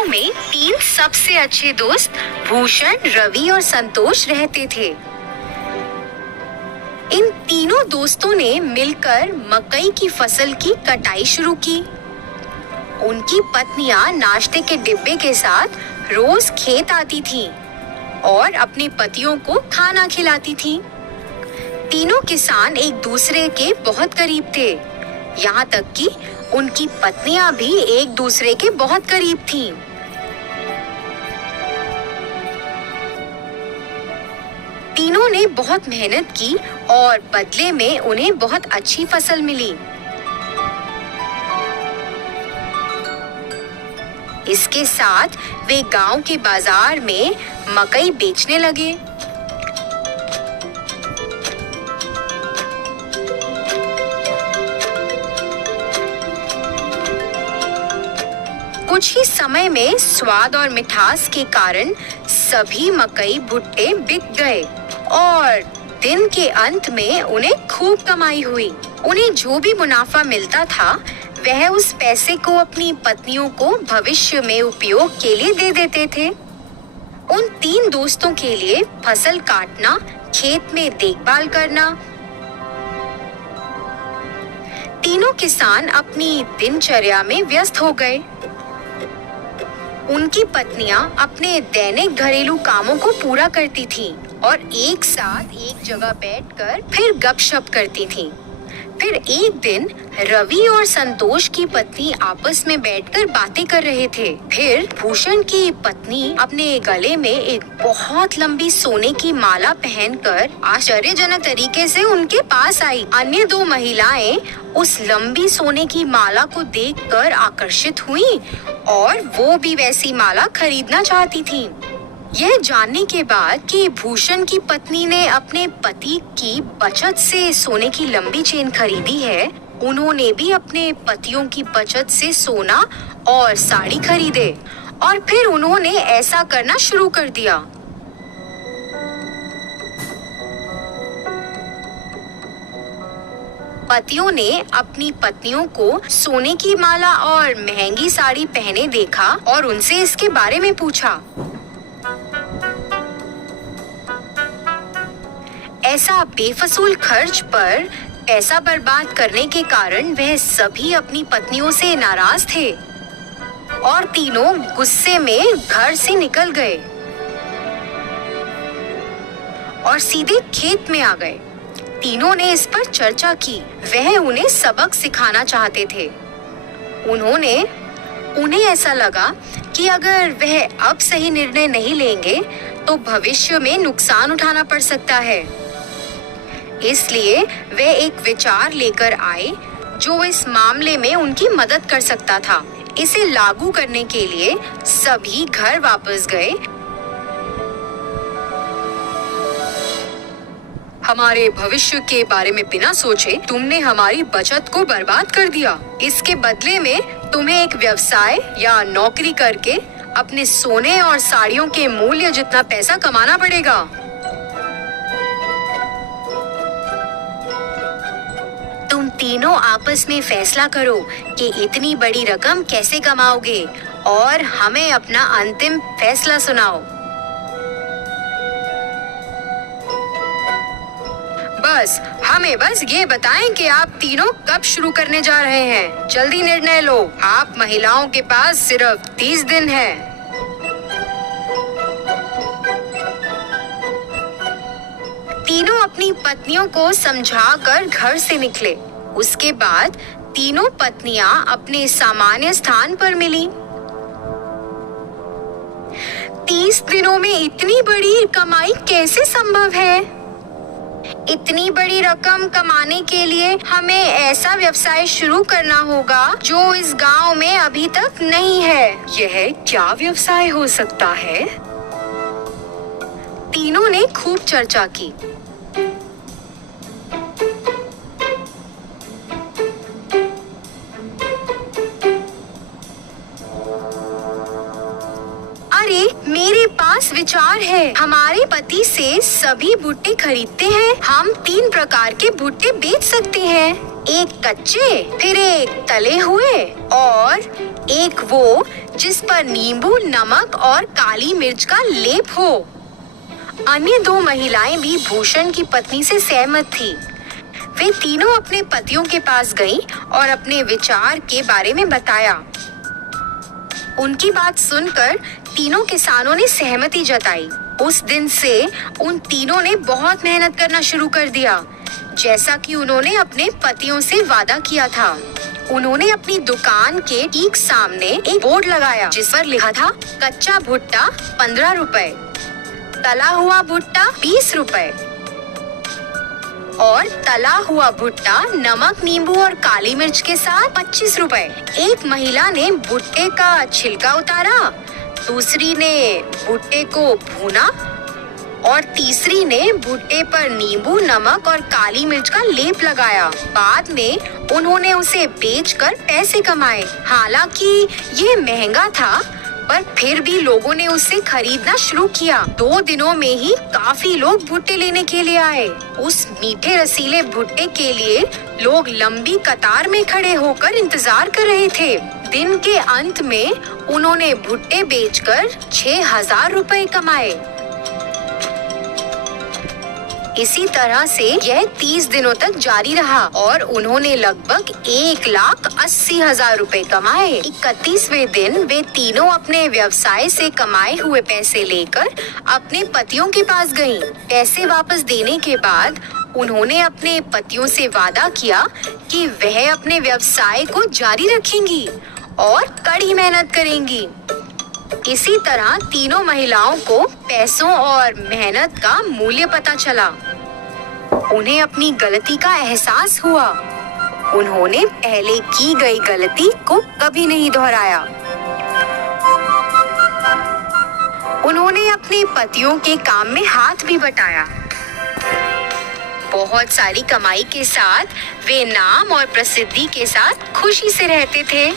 गांव में 3 सबसे अच्छे दोस्त भूषण, रवि और संतोष रहते थे। इन तीनों दोस्तों ने मिलकर मकई की फसल की कटाई शुरू की। उनकी पत्नियां नाश्ते के डिब्बे के साथ रोज खेत आती थीं और अपने पतियों को खाना खिलाती थीं। तीनों किसान एक दूसरे के बहुत करीब थे, यहाँ तक कि उनकी पत्नियां भी एक दूसरे के बहुत करीब थीं। तीनों ने बहुत मेहनत की और बदले में उन्हें बहुत अच्छी फसल मिली। इसके साथ वे गांव के बाजार में मकई बेचने लगे। कुछ ही समय में स्वाद और मिठास के कारण सभी मकई भुट्टे बिक गए और दिन के अंत में उन्हें खूब कमाई हुई। उन्हें जो भी मुनाफा मिलता था वह उस पैसे को अपनी पत्नियों को भविष्य में उपयोग के लिए दे देते थे। उन 3 दोस्तों के लिए फसल काटना, खेत में देखभाल करना। तीनों किसान अपनी दिनचर्या में व्यस्त हो गए। उनकी पत्नियां अपने दैनिक घरेलू कामों को पूरा करती थीं और एक साथ एक जगह बैठकर फिर गपशप करती थीं। फिर एक दिन रवि और संतोष की पत्नी आपस में बैठकर बातें कर रहे थे। फिर भूषण की पत्नी अपने गले में एक बहुत लंबी सोने की माला पहनकर आश्चर्यजनक तरीके से उनके पास आई। अन्य 2 महिलाएं उस लंबी सोने की माला को देखकर आकर्षित हुईं और वो भी वैसी माला खरीदना चाहती थीं। यह जानने के बाद कि भूषण की पत्नी ने अपने पति की बचत से सोने की लंबी चेन खरीदी है, उन्होंने भी अपने पतियों की बचत से सोना और साड़ी खरीदे और फिर उन्होंने ऐसा करना शुरू कर दिया। पतियों ने अपनी पत्नियों को सोने की माला और महंगी साड़ी पहने देखा और उनसे इसके बारे में पूछा। ऐसा बेफजूल खर्च पर पैसा बर्बाद करने के कारण वह सभी अपनी पत्नियों से नाराज थे और तीनों गुस्से में घर से निकल गए और सीधे खेत में आ गए। तीनों ने इस पर चर्चा की। वह उन्हें सबक सिखाना चाहते थे। उन्हें ऐसा लगा कि अगर वह अब सही निर्णय नहीं लेंगे तो भविष्य में नुकसान उठाना पड़ सकता है। इसलिए वे एक विचार लेकर आए जो इस मामले में उनकी मदद कर सकता था। इसे लागू करने के लिए सभी घर वापस गए। हमारे भविष्य के बारे में बिना सोचे तुमने हमारी बचत को बर्बाद कर दिया। इसके बदले में तुम्हें एक व्यवसाय या नौकरी करके अपने सोने और साड़ियों के मूल्य जितना पैसा कमाना पड़ेगा। तुम तीनों आपस में फैसला करो कि इतनी बड़ी रकम कैसे कमाओगे और हमें अपना अंतिम फैसला सुनाओ। हमें बस ये बताएं कि आप तीनों कब शुरू करने जा रहे हैं। जल्दी निर्णय लो। आप महिलाओं के पास सिर्फ 30 दिन है। तीनों अपनी पत्नियों को समझाकर घर से निकले। उसके बाद तीनों पत्नियां अपने सामान्य स्थान पर मिली। 30 दिनों में इतनी बड़ी कमाई कैसे संभव है? इतनी बड़ी रकम कमाने के लिए हमें ऐसा व्यवसाय शुरू करना होगा जो इस गांव में अभी तक नहीं है। यह क्या व्यवसाय हो सकता है? तीनों ने खूब चर्चा की। अरे मेरे पास विचार है। हमारे पति से सभी भुट्टे खरीदते हैं। हम 3 प्रकार के भुट्टे बेच सकते हैं, एक कच्चे, फिर एक तले हुए और एक वो जिस पर नींबू, नमक और काली मिर्च का लेप हो। अन्य 2 महिलाएं भी भूषण की पत्नी से सहमत थी। वे तीनों अपने पतियों के पास गईं और अपने विचार के बारे में बताया। उनकी बात सुनकर तीनों किसानों ने सहमति जताई। उस दिन से उन तीनों ने बहुत मेहनत करना शुरू कर दिया, जैसा कि उन्होंने अपने पतियों से वादा किया था। उन्होंने अपनी दुकान के ठीक सामने एक बोर्ड लगाया, जिस पर लिखा था कच्चा भुट्टा 15 रुपए, तला हुआ भुट्टा 20 रुपए और तला हुआ भुट्टा नमक, नींबू और काली मिर्च के साथ 25 रुपए। एक महिला ने भुट्टे का छिलका उतारा, दूसरी ने भुट्टे को भूना और तीसरी ने भुट्टे पर नींबू, नमक और काली मिर्च का लेप लगाया। बाद में उन्होंने उसे बेचकर पैसे कमाए। हालांकि ये महंगा था, पर फिर भी लोगों ने उसे खरीदना शुरू किया। 2 दिनों में ही काफी लोग भुट्टे लेने के लिए आए। उस मीठे रसीले भुट्टे के लिए लोग लंबी कतार में खड़े होकर इंतजार कर रहे थे। दिन के अंत में उन्होंने भुट्टे बेचकर 6000 रुपए कमाए। इसी तरह से यह 30 दिनों तक जारी रहा और उन्होंने लगभग 1,80,000 रुपए कमाए। 31वें दिन वे तीनों अपने व्यवसाय से कमाए हुए पैसे लेकर अपने पतियों के पास गईं। पैसे वापस देने के बाद उन्होंने अपने पतियों से वादा किया कि वह अपने व्यवसाय को जारी रखेंगी और कड़ी मेहनत करेंगी। इसी तरह तीनों महिलाओं को पैसों और मेहनत का मूल्य पता चला। उन्हें अपनी गलती का एहसास हुआ। उन्होंने पहले की गई गलती को कभी नहीं दोहराया। उन्होंने अपने पतियों के काम में हाथ भी बटाया। बहुत सारी कमाई के साथ वे नाम और प्रसिद्धि के साथ खुशी से रहते थे।